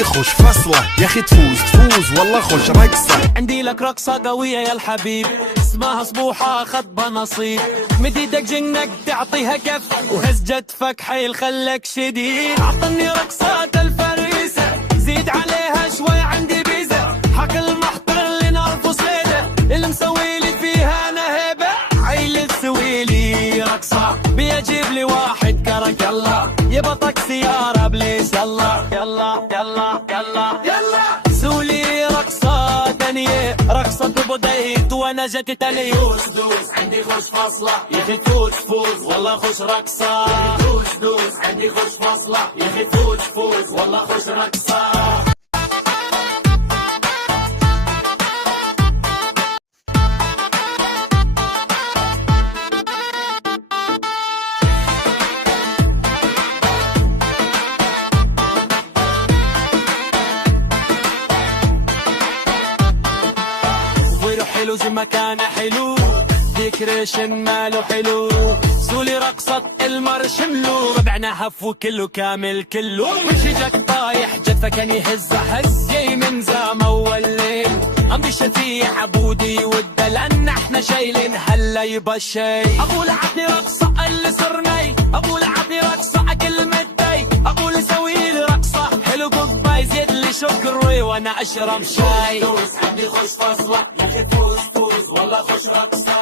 عندي خوش فصلة يا اخي تفوز والله خوش رقصة. عندي لك رقصة قوية يا الحبيب اسمها صبوحة خطبة نصيب، مديدك جنك تعطيها كف وهز جتفك حيل خلك شديد. عطني رقصة الفريسة زيد عليها شوي عندي بيزة، حق المحضر اللي نرفو صيدة اللي مسويلي فيها نهبة. عيل تسويلي رقصة بيجيب لي واحد كرك الله يبطك سيارة بليس يلا يلا يلا يلا يلا. سولي رقصة تانية رقصة بديت وانا جت تاني. دوس عندي خوش فاصلة يا اخي فوز والله خوش رقصة. دوس عندي خوش فاصلة يا اخي فوز والله خوش رقصة. حلو زي ما كان حلو ديكريشن ماله حلو. سولي رقصة المارشملو ربعنا هف وكله كامل كله. وشجك طايح جدفة كان يهز جاي من زام اول ليل. امضي شفيع عبودي وده لان احنا شايلين هلا يبا الشي. ابو لعبني رقصة اللي صرني ابو لعبني رقصة اكل مدي ابو سويلي رقصة حلو قباي زيد لي شكري وانا اشرب شاي. دوس عندي خوش فصلة يا اخي فوز والله خوش رقصة.